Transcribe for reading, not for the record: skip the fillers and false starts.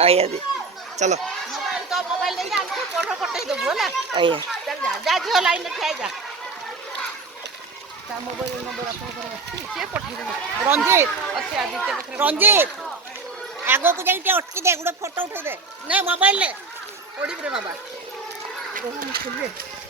आइए चलो मोबाइल नहीं हमको फोटो पठे दो बोला आइए चल जा जो लाइन में ठे जा ता मोबाइल नंबर आपन कर के पठे दे रंजीत अच्छे आदित्य बखरे रंजीत आगो को जाई अटकी दे गुडे फोटो उठे दे नहीं मोबाइल ले ओडी रे बाबा